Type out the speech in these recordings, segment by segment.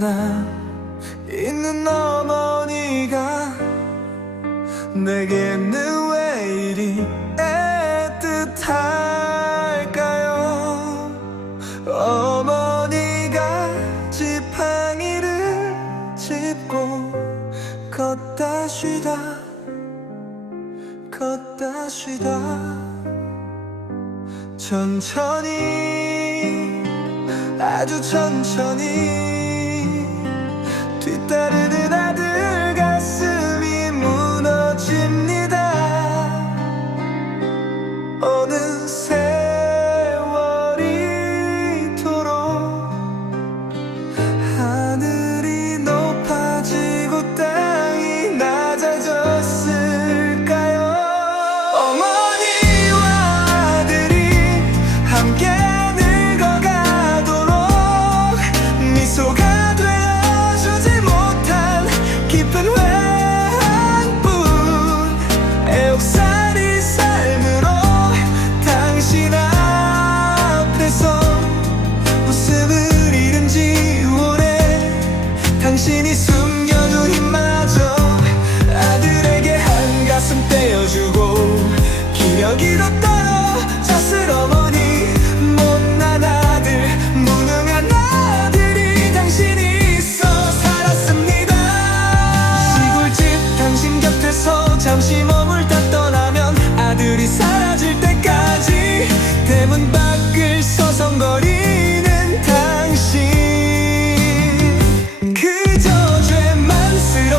나 있는 어머니가 내게는 왜 이리 애틋할까요? 어머니가 지팡이를 짚고 걷다 쉬다 걷다 쉬다. 천천히 아주 천천히. that it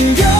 신경